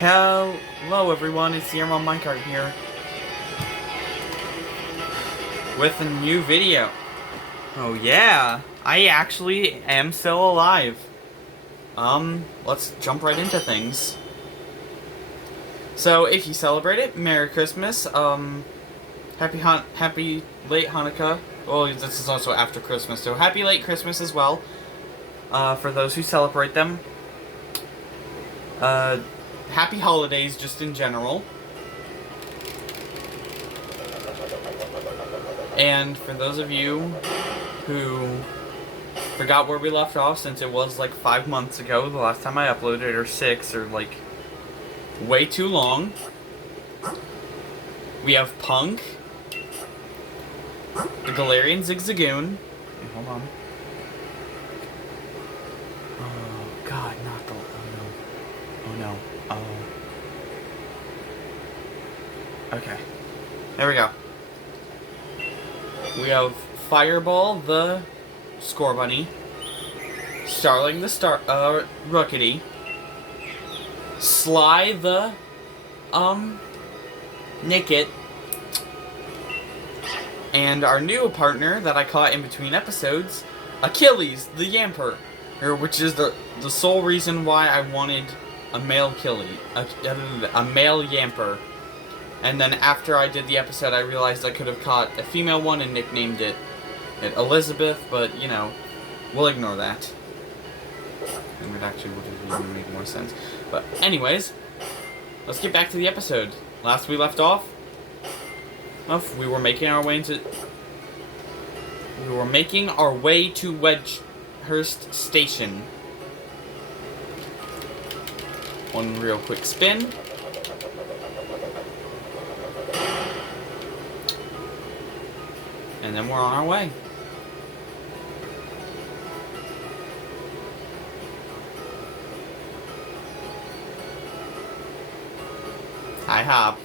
Hello everyone, it's the Emerald Minecart here with a new video. Oh yeah, I actually am still alive. Let's jump right into things. So if you celebrate it, Merry Christmas. Happy late Hanukkah. Well, this is also after Christmas, so happy late Christmas as well. For those who celebrate them. Happy holidays just in general. And for those of you who forgot where we left off, since it was like 5 months ago, the last time I uploaded, or 6, or like way too long, we have Punk, the Galarian Zigzagoon. Wait, hold on. Oh god, not the... Oh no. Oh. Okay. There we go. We have Fireball, the Scorbunny, Starling, the Rookity, Sly, the, Nickit, and our new partner that I caught in between episodes, Achilles, the Yamper, which is the sole reason why I wanted a male a male Yamper. And then after I did the episode, I realized I could have caught a female one and nicknamed it Elizabeth, but, you know, we'll ignore that. And it actually would have even made more sense. But anyways, let's get back to the episode. Last we left off, we were making our way to Wedgehurst Station. One real quick spin. And then we're on our way. Hi, Hop.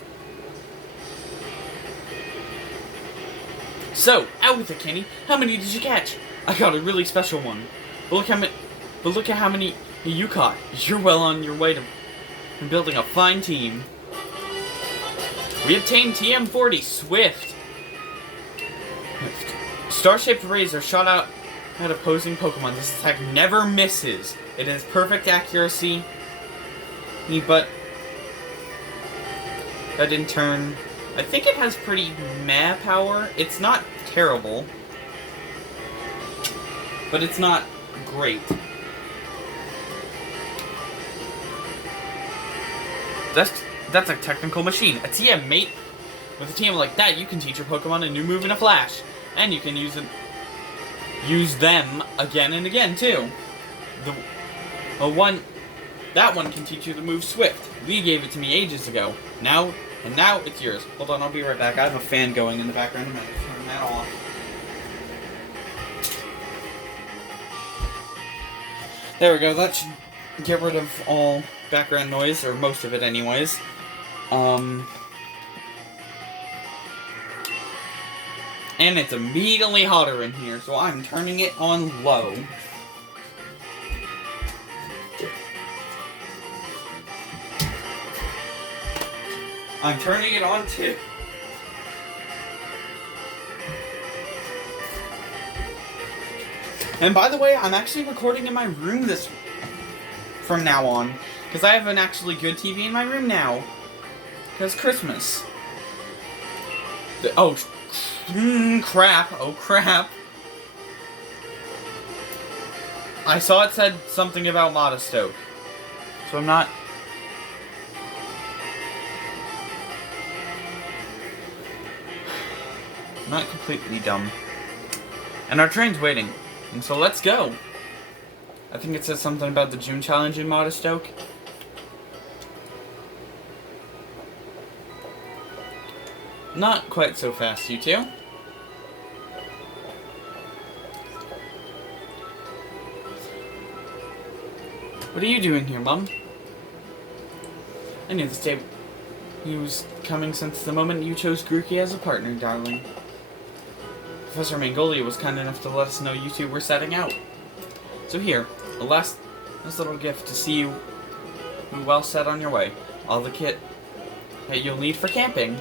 So, out with it, Kenny. How many did you catch? I got a really special one. But look at how many you caught. You're well on your way to building a fine team. We obtained TM40 Swift. Star-shaped razor shot out at opposing Pokemon. This attack never misses. It has perfect accuracy, but in turn, I think it has pretty meh power. It's not terrible, but it's not great. That's a technical machine. A TM, mate. With a TM like that, you can teach your Pokemon a new move in a flash. And you can use them again and again, too. That one can teach you the move Swift. Lee gave it to me ages ago. Now it's yours. Hold on, I'll be right back. I have a fan going in the background. I'm going to turn that off. There we go. That should get rid of all background noise, or most of it anyways. And it's immediately hotter in here, so I'm turning it on low. I'm turning it on too. And by the way, I'm actually recording in my room from now on, because I have an actually good TV in my room now. Because Christmas. Crap. Oh, crap. I saw it said something about Motostoke. So I'm not completely dumb. And our train's waiting. And so let's go. I think it says something about the June challenge in Motostoke. Not quite so fast, you two. What are you doing here, Mum? I knew this day was coming since the moment you chose Grookey as a partner, darling. Professor Mangolier was kind enough to let us know you two were setting out. So here, a last little gift to see you well set on your way. all the kit that you'll need for camping.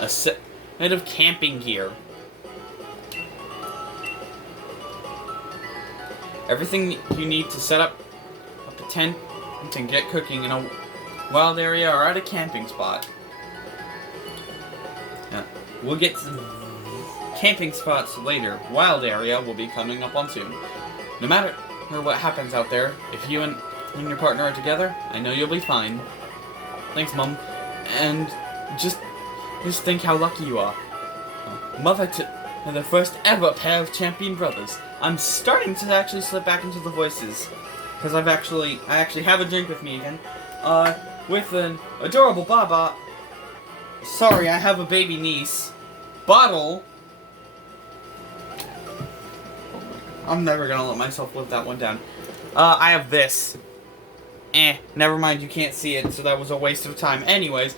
A set of camping gear. Everything you need to set up a tent and get cooking in a wild area or at a camping spot. We'll get to camping spots later. Wild area will be coming up on soon. No matter what happens out there, if you and your partner are together, I know you'll be fine. Thanks, Mom. And just think how lucky you are. Mother to the first ever pair of champion brothers. I'm starting to actually slip back into the voices, because I actually have a drink with me again. With an adorable Baba. Sorry, I have a baby niece. Bottle. I'm never gonna let myself live that one down. I have this. Never mind, you can't see it, so that was a waste of time. Anyways,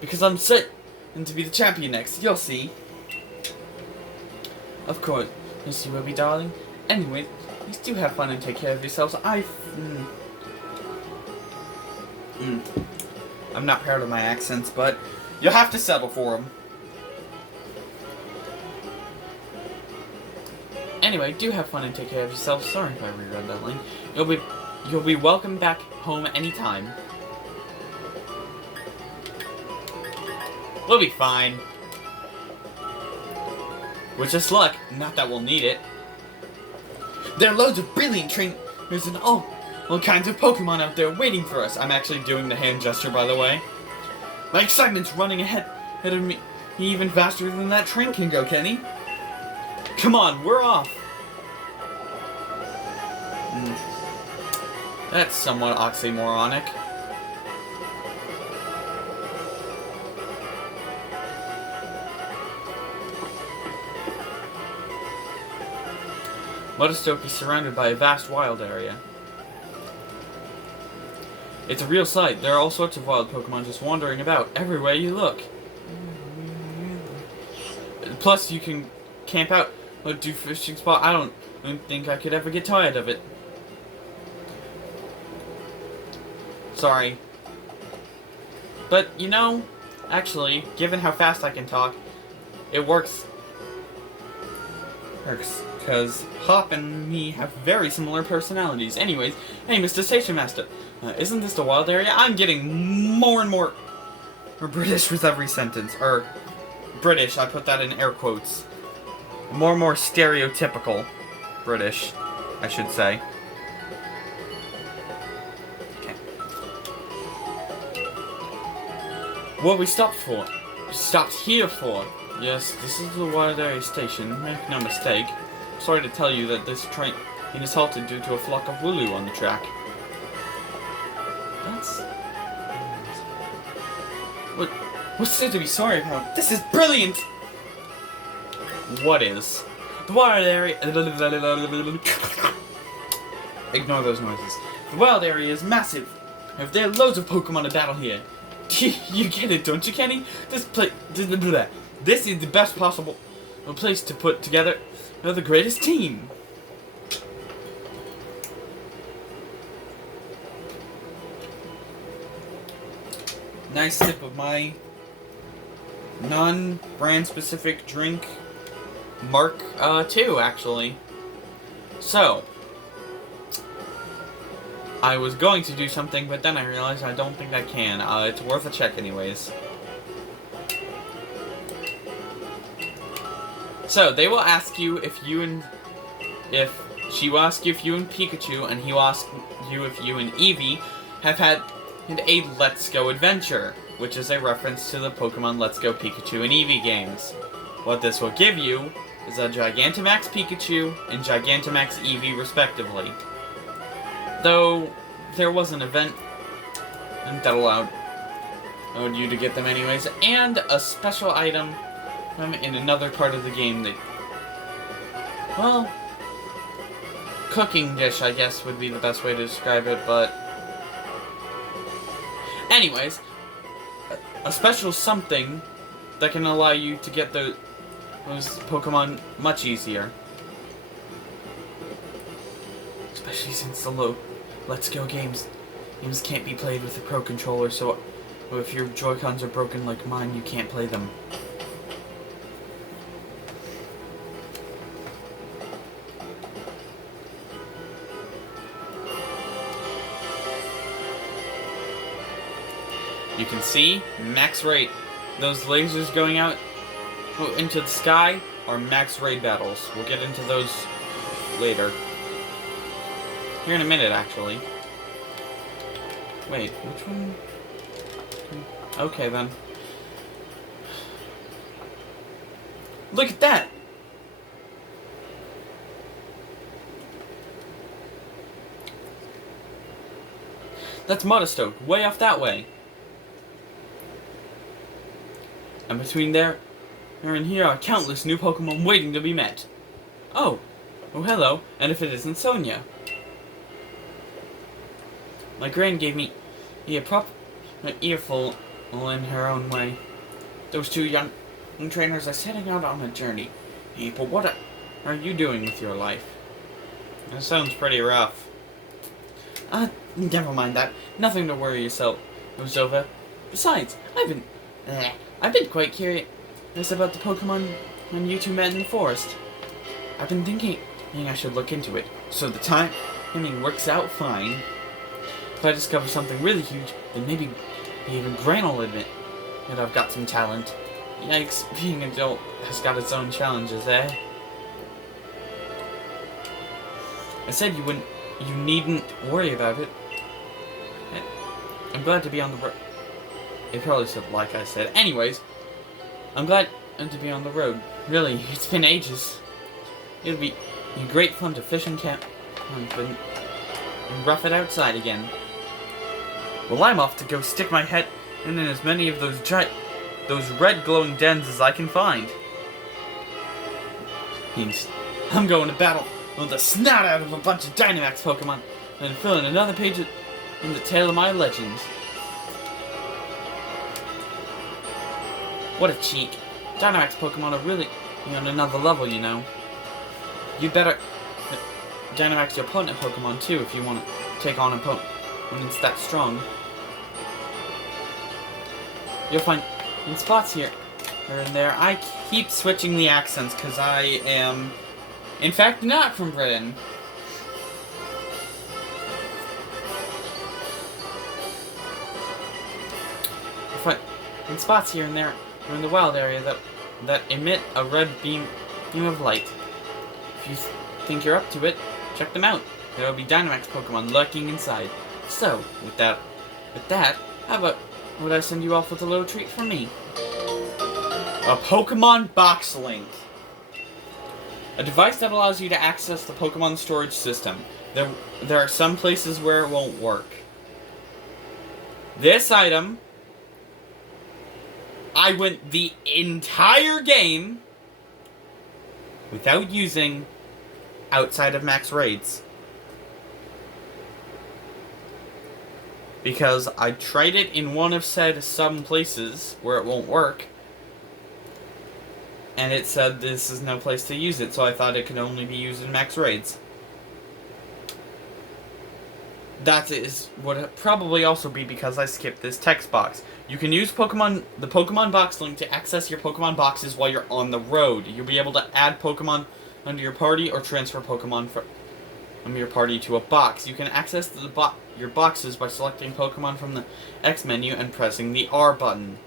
because I'm certain to be the champion next, you'll see. Of course, yes, you will be, darling. Anyway, please do have fun and take care of yourselves. I'm not proud of my accents, but you'll have to settle for them. Anyway, do have fun and take care of yourselves. Sorry if I reread that line. You'll be welcome back home anytime. We'll be fine. With just luck, not that we'll need it. There are loads of brilliant trainers and all kinds of Pokemon out there waiting for us. I'm actually doing the hand gesture, by the way. My excitement's running ahead of me even faster than that train can go, Kenny. Come on, we're off. That's somewhat oxymoronic. Motostoke is surrounded by a vast wild area. It's a real sight. There are all sorts of wild Pokemon just wandering about everywhere you look. Plus, you can camp out or do fishing spot. I don't think I could ever get tired of it. Sorry. But, you know, actually, given how fast I can talk, it works. Because Hop and me have very similar personalities. Anyways, hey, Mr. Station Master, isn't this the wild area? I'm getting more and more British with every sentence. Or, British, I put that in air quotes. More and more stereotypical British, I should say. Okay. What we stopped for? We stopped here for? Yes, this is the wild area station, make no mistake. Sorry to tell you that this train is halted due to a flock of Wooloo on the track. What's there to be sorry about? This is brilliant! What is? The wild area... Ignore those noises. The wild area is massive. There are loads of Pokemon in battle here. You get it, don't you, Kenny? This is the best possible place to put together the greatest team. Nice sip of my non-brand specific drink, Mark 2, actually. So, I was going to do something, but then I realized I don't think I can. It's worth a check anyways. So, they will ask you if she will ask you if you and Pikachu, and he will ask you if you and Eevee have had a Let's Go adventure, which is a reference to the Pokemon Let's Go Pikachu and Eevee games. What this will give you is a Gigantamax Pikachu and Gigantamax Eevee, respectively. Though, there was an event that allowed you to get them anyways, and a special item in another part of the game that, well, cooking dish, I guess, would be the best way to describe it, but anyways, a special something that can allow you to get those Pokemon much easier. Especially since the Let's Go games Games can't be played with a Pro Controller, so if your Joy-Cons are broken like mine, you can't play them. You can see max rate. Those lasers going out into the sky are max raid battles. We'll get into those later. Here in a minute, actually. Wait, which one? Okay, then. Look at that! That's Motostoke, way off that way. And between there and here are countless new Pokemon waiting to be met. Oh, hello, and if it isn't Sonia. My gran gave me an earful in her own way. Those two young trainers are setting out on a journey. Hey, but what are you doing with your life? That sounds pretty rough. Never mind that. Nothing to worry yourself, Zova. Besides, I've been quite curious about the Pokemon when you two met in the forest. I've been thinking I should look into it, so the timing works out fine. If I discover something really huge, then maybe even Gran will admit that I've got some talent. Yikes, being an adult has got its own challenges, eh? I said you needn't worry about it. I'm glad to be on the road. It probably said like I said. Anyways, I'm glad to be on the road. Really, it's been ages. It'll be great fun to fish and camp and rough it outside again. Well, I'm off to go stick my head in as many of those red glowing dens as I can find. I'm going to battle with the snot out of a bunch of Dynamax Pokemon and fill in another page in the tale of my legends. What a cheek. Dynamax Pokemon are really on another level, you know. You better Dynamax your opponent Pokemon too if you want to take on an opponent when it's that strong. You'll find in spots here and there. I keep switching the accents because I am, in fact, not from Britain. You'll find in spots here and there in the wild area that emit a red beam of light. If you think you're up to it, check them out. There will be Dynamax Pokemon lurking inside. So, with that, how about would I send you off with a little treat from me? A Pokemon Box Link. A device that allows you to access the Pokemon storage system. There are some places where it won't work. This item, I went the entire game without using outside of max raids. Because I tried it in one of said some places where it won't work. And it said this is no place to use it, so I thought it could only be used in max raids. That would probably also be because I skipped this text box. You can use the Pokemon Box Link to access your Pokemon boxes while you're on the road. You'll be able to add Pokemon under your party or transfer Pokemon from your party to a box. You can access your boxes by selecting Pokemon from the X menu and pressing the R button.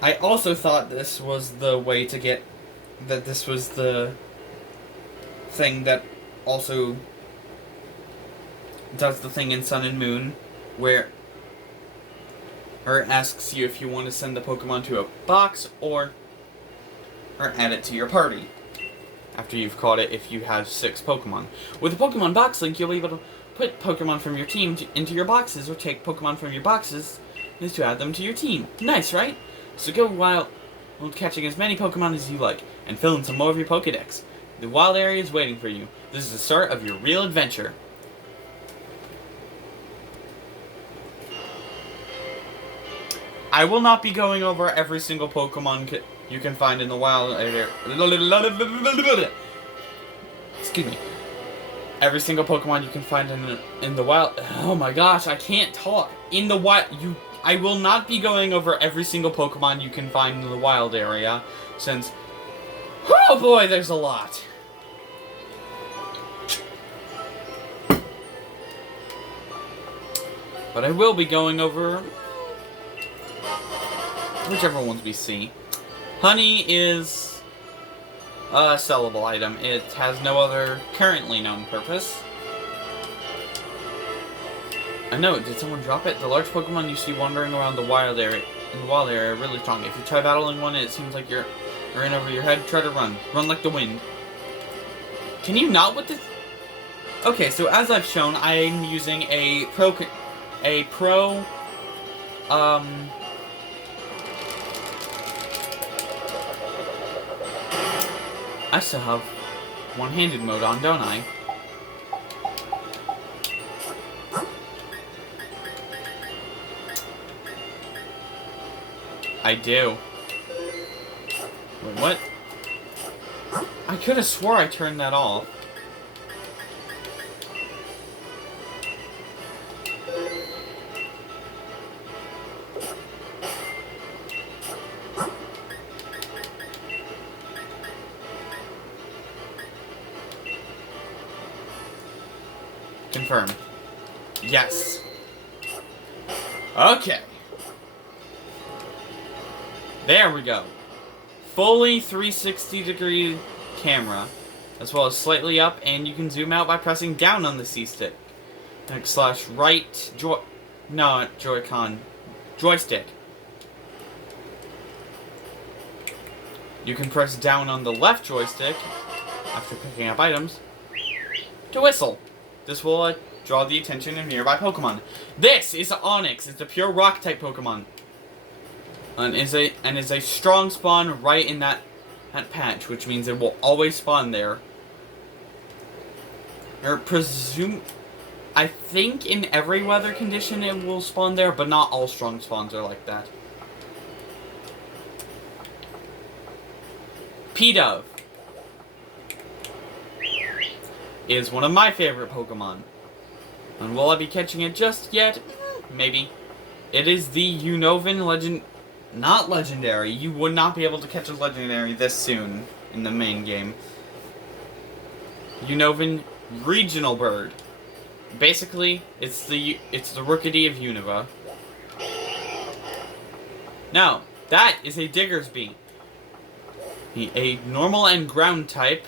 I also thought this was the way to get... that this was the thing that also does the thing in Sun and Moon where it asks you if you want to send the Pokemon to a box or add it to your party after you've caught it if you have 6 Pokemon. With the Pokemon Box Link, you'll be able to put Pokemon from your team into your boxes or take Pokemon from your boxes to add them to your team. Nice, right? So go wild catching as many Pokemon as you like and fill in some more of your Pokedex. The wild area is waiting for you. This is the start of your real adventure. I will not be going over every single Pokemon you can find in the wild area. Excuse me. every single Pokemon you can find in the wild. Oh my gosh, I can't talk. In the wild, I will not be going over every single Pokemon you can find in the wild area, since, oh boy, there's a lot. But I will be going over whichever ones we see. Honey is a sellable item. It has no other currently known purpose. I know, did someone drop it? The large Pokemon you see wandering around the wild area are really strong. If you try battling one and it seems like you're in over your head, try to run. Run like the wind. Can you not with this? Okay, so as I've shown, I'm using a pro I still have one-handed mode on, don't I? I do. Wait, what? I could have swore I turned that off. Confirm. Yes. Okay. There we go. Fully 360-degree camera, as well as slightly up, and you can zoom out by pressing down on the C-stick. /right Joy-Con. Joystick. You can press down on the left joystick, after picking up items, to whistle. This will draw the attention of nearby Pokemon. This is Onix. It's a pure Rock-type Pokemon. And is a strong spawn right in that patch, which means it will always spawn there. I think in every weather condition it will spawn there, but not all strong spawns are like that. P-Dove is one of my favorite Pokemon. And will I be catching it just yet? Maybe. It is the Unovan legend... Not legendary. You would not be able to catch a legendary this soon in the main game. Unovan regional bird. Basically, it's the Rookity of Unova. Now, that is a Diggersby. A normal and ground type.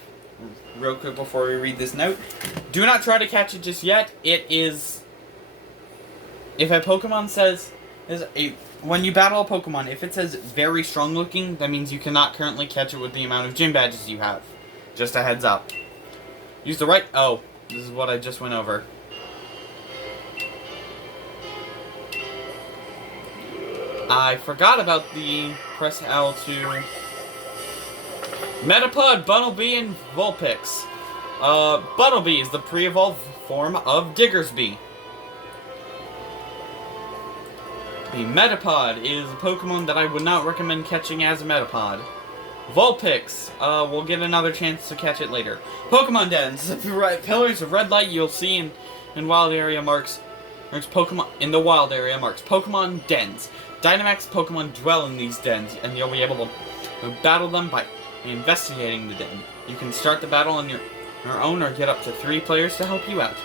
Real quick before we read this note. Do not try to catch it just yet. It is... If a Pokemon says... When you battle a Pokemon, if it says very strong looking, that means you cannot currently catch it with the amount of gym badges you have. Just a heads up. Use the right... Oh, this is what I just went over. I forgot about the press L to... Metapod, Bunnelby, and Vulpix. Bunnelby is the pre-evolved form of Diggersby. The Metapod is a Pokemon that I would not recommend catching as a Metapod. Vulpix, we'll get another chance to catch it later. Pokemon dens. Pillars of red light you'll see in wild area marks Pokemon in the wild area marks Pokemon dens. Dynamax Pokemon dwell in these dens, and you'll be able to battle them by investigating the den. You can start the battle on your own or get up to 3 players to help you out.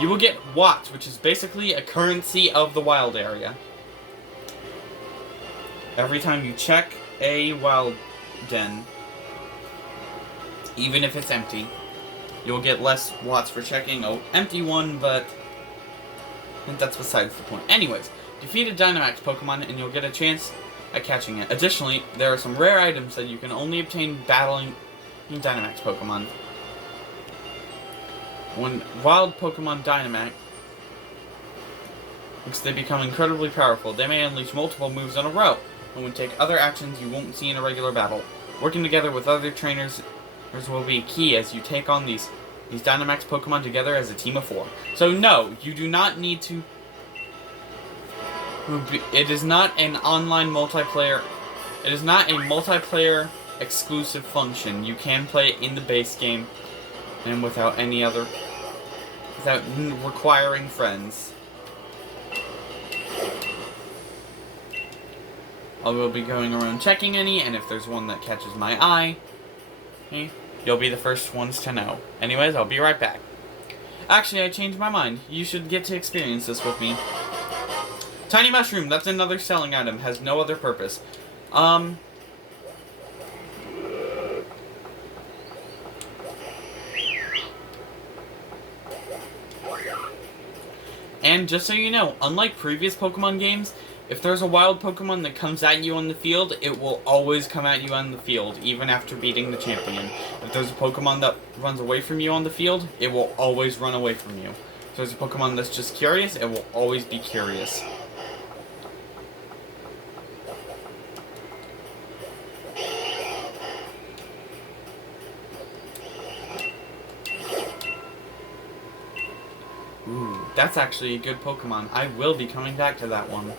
You will get Watts, which is basically a currency of the wild area. Every time you check a wild den, even if it's empty, you'll get less Watts for checking an empty one, but I think that's besides the point. Anyways, defeat a Dynamax Pokemon and you'll get a chance at catching it. Additionally, there are some rare items that you can only obtain battling Dynamax Pokemon. When wild Pokemon Dynamax, they become incredibly powerful. They may unleash multiple moves in a row, and when take other actions you won't see in a regular battle. Working together with other trainers will be key as you take on these Dynamax Pokemon together as a team of 4. So no, you do not need to... It is not an online multiplayer... It is not a multiplayer exclusive function. You can play it in the base game and without any other, without requiring friends. I will be going around checking any, and if there's one that catches my eye, okay, you'll be the first ones to know. Anyways, I'll be right back. Actually, I changed my mind. You should get to experience this with me. Tiny mushroom, that's another selling item, has no other purpose. And just so you know, unlike previous Pokemon games, if there's a wild Pokemon that comes at you on the field, it will always come at you on the field, even after beating the champion. If there's a Pokemon that runs away from you on the field, it will always run away from you. If there's a Pokemon that's just curious, it will always be curious. Ooh, that's actually a good Pokemon. I will be coming back to that one.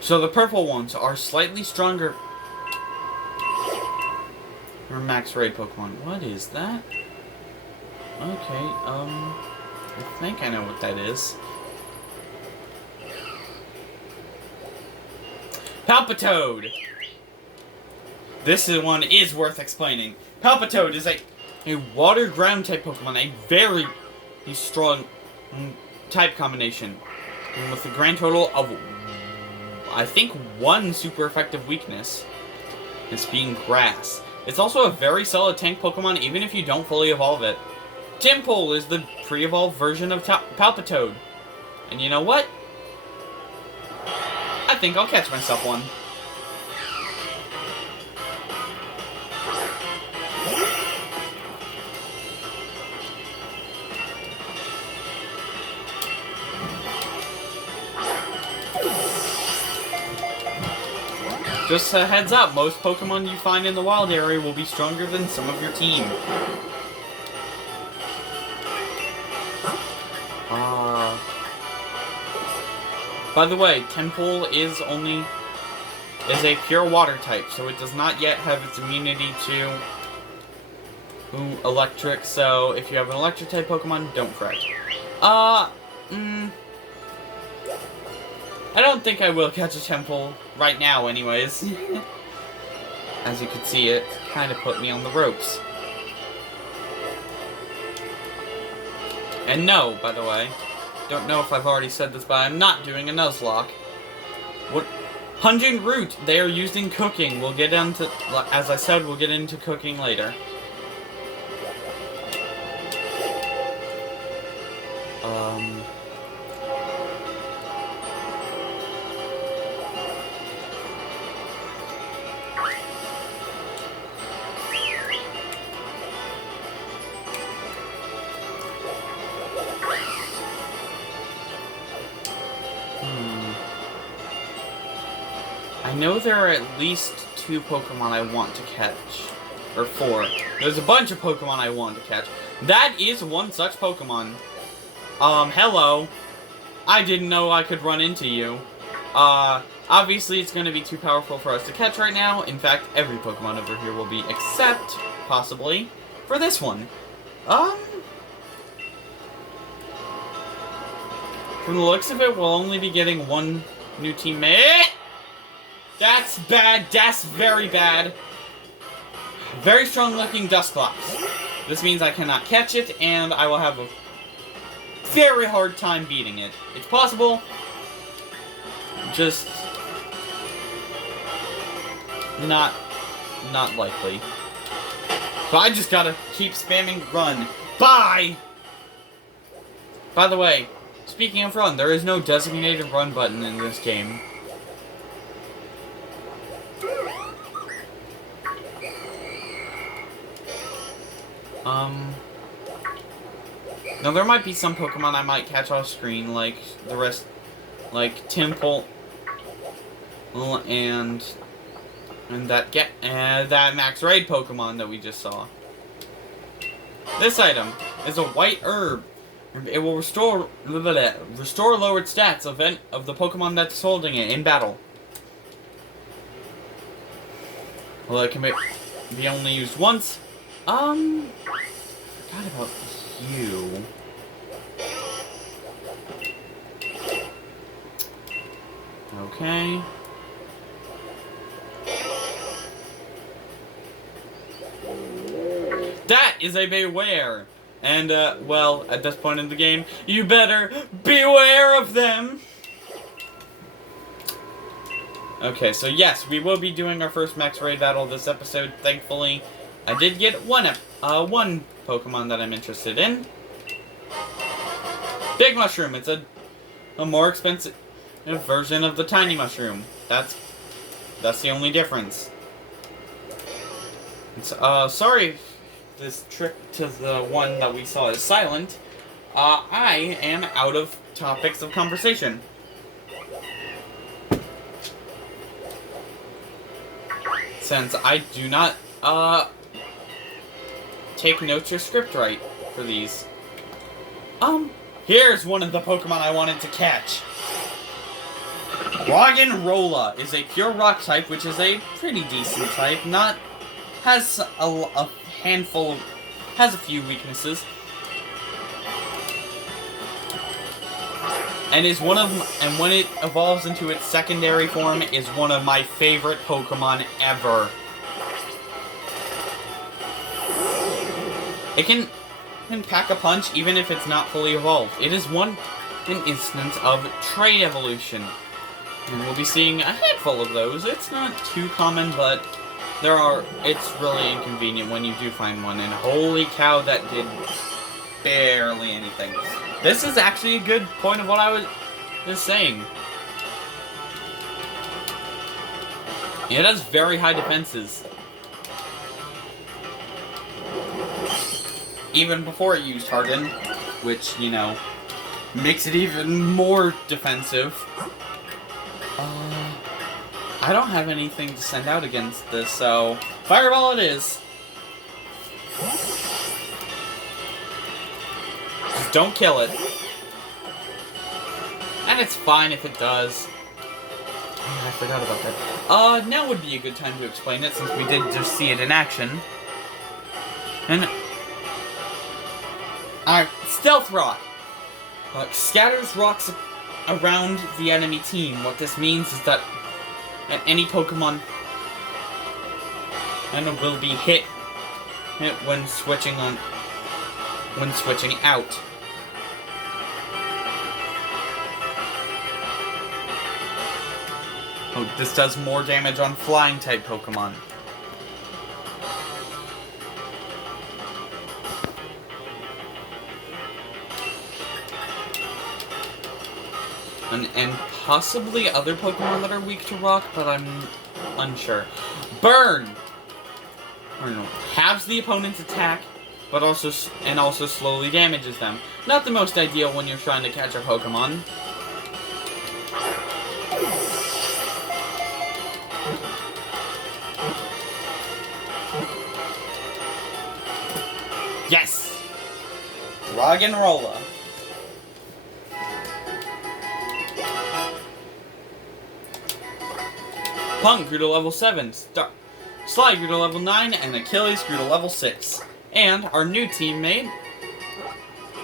So the purple ones are slightly stronger. Or max raid Pokemon. What is that? Okay, I think I know what that is. Palpitoad! This one is worth explaining. Palpitoad is a water ground type Pokemon, a very strong type combination. And with a grand total of, I think, 1 super effective weakness. This being grass. It's also a very solid tank Pokemon even if you don't fully evolve it. Tympole is the pre-evolved version of Palpitoad. And you know what? I think I'll catch myself one. Just a heads up, most Pokemon you find in the wild area will be stronger than some of your team. By the way, Tympole is a pure water type, so it does not yet have its immunity to electric, so if you have an electric type Pokemon, don't fret. I don't think I will catch a Tympole right now anyways. As you can see, it kind of put me on the ropes. And no, by the way, don't know if I've already said this, but I'm not doing a Nuzlocke. What? Pungent Root, they are used in cooking. We'll get into, as I said, we'll get into cooking later. I know there are at least 2 Pokemon I want to catch. Or 4. There's a bunch of Pokemon I want to catch. That is one such Pokemon. Hello. I didn't know I could run into you. Obviously it's going to be too powerful for us to catch right now. In fact, every Pokemon over here will be, except, possibly, for this one. From the looks of it, we'll only be getting 1 new teammate. That's bad. That's very bad. Very strong looking Dusclops. This means I cannot catch it, and I will have a very hard time beating it. It's possible. Just not likely. So I just gotta keep spamming run. Bye! By the way, speaking of run, there is no designated run button in this game. Now there might be some Pokemon I might catch off screen, like the rest, like Tympole, and that Max Raid Pokemon that we just saw. This item is a white herb. It will restore lowered stats of the Pokemon that's holding it in battle. Well, it can be only used once. Forgot about you. Okay. That is a beware! And, well, at this point in the game, you better beware of them! Okay, so yes, we will be doing our first max raid battle this episode, thankfully. I did get one Pokemon that I'm interested in. Big Mushroom, it's a more expensive version of the Tiny Mushroom. That's the only difference. It's, sorry if this trip to the one that we saw is silent. I am out of topics of conversation. Since I do not, take notes or script write for these. Here's one of the Pokemon I wanted to catch. Roggenrola is a pure rock type, which is a pretty decent type. Has a handful of, has a few weaknesses. And is one of, and when it evolves into its secondary form, is one of my favorite Pokemon ever. It can pack a punch even if it's not fully evolved. It is an instance of trait evolution. And we'll be seeing a handful of those. It's not too common, but it's really inconvenient when you do find one. And holy cow, that did barely anything. This is actually a good point of what I was saying. It has very high defenses. Even before it used Harden, which, you know, makes it even more defensive. I don't have anything to send out against this, so Fireball it is. Just don't kill it. And it's fine if it does. Oh, I forgot about that. Now would be a good time to explain it, since we did just see it in action. And alright, Stealth Rock. Scatters rocks around the enemy team. What this means is that any Pokemon will be hit when switching out. Oh, this does more damage on flying type Pokemon. And possibly other Pokemon that are weak to rock, but I'm unsure. Burn! Halves the opponent's attack, but also slowly damages them. Not the most ideal when you're trying to catch a Pokemon. Yes! Roggenrola. Punk grew to level 7, Sly grew to level 9, and Achilles grew to level 6. And our new teammate,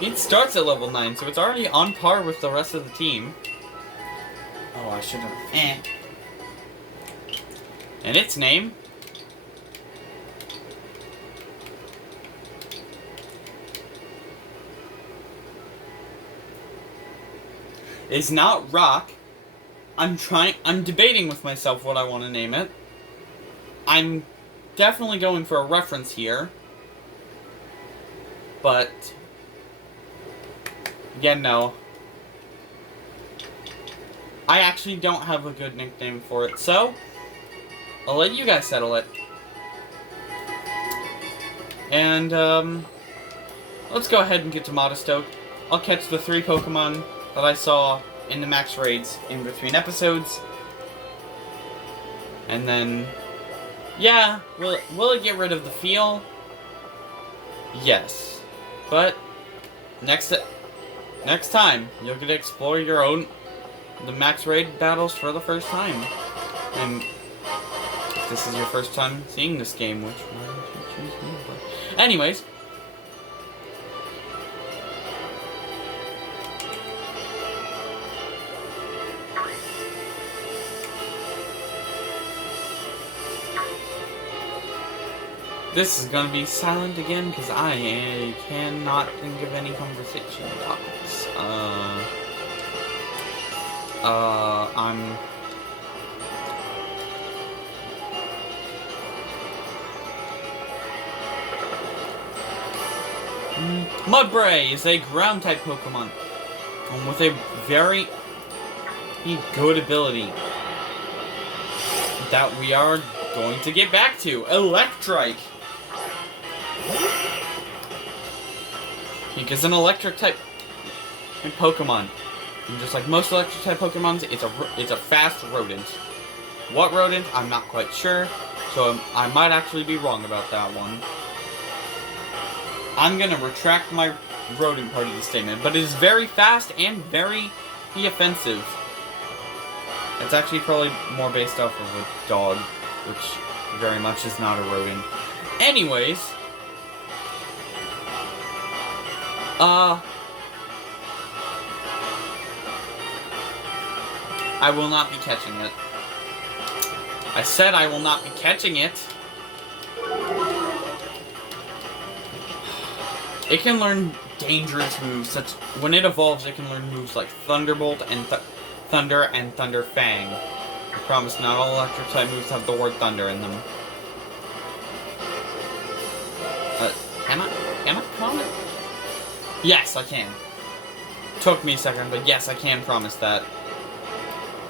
it starts at level 9, so it's already on par with the rest of the team. Oh, I should have... And its name... is not Rock. I'm debating with myself what I want to name it. I'm definitely going for a reference here. But, yeah, no. I actually don't have a good nickname for it, so I'll let you guys settle it. And, let's go ahead and get to Motostoke. I'll catch the 3 Pokemon that I saw in the max raids in between episodes. And then, yeah, will it get rid of the feel? Yes. But next time, you'll get to explore the max raid battles for the first time. And if this is your first time seeing this game, which why would you choose me? But anyways. This is gonna be silent again because I cannot think of any conversation topics. I'm. Mudbray is a ground type Pokemon with a very good ability that we are going to get back to. Electrike. Because an electric type Pokemon, and just like most electric type Pokemons, it's a fast rodent. What rodent? I'm not quite sure, so I might actually be wrong about that one. I'm gonna retract my rodent part of the statement, but it is very fast and very offensive. It's actually probably more based off of a dog, which very much is not a rodent. Anyways, I will not be catching it. I said I will not be catching it. It can learn dangerous moves, such when it evolves, it can learn moves like Thunderbolt and Thunder and Thunder Fang. I promise not all electric type moves have the word thunder in them. Can I promise? Yes, I can. Took me a second, but yes, I can promise that.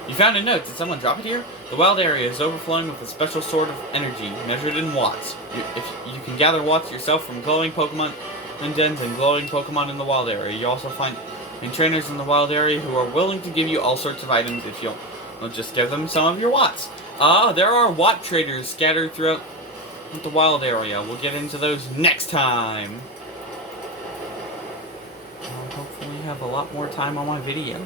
You found a note. Did someone drop it here? The wild area is overflowing with a special sort of energy, measured in watts. If you can gather watts yourself from glowing Pokemon and dens and glowing Pokemon in the wild area. You also find trainers in the wild area who are willing to give you all sorts of items if you'll just give them some of your watts. There are watt traders scattered throughout the wild area. We'll get into those next time. I'll hopefully have a lot more time on my video.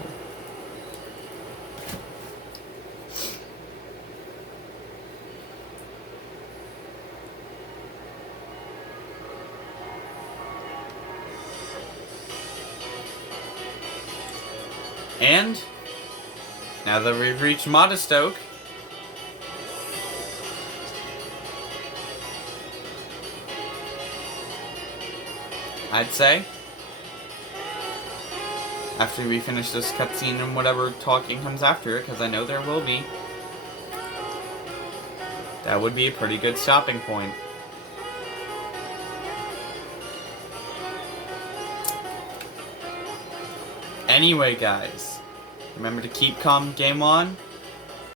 And now that we've reached Motostoke, I'd say, after we finish this cutscene and whatever talking comes after it, because I know there will be, that would be a pretty good stopping point. Anyway, guys, remember to keep calm, game on.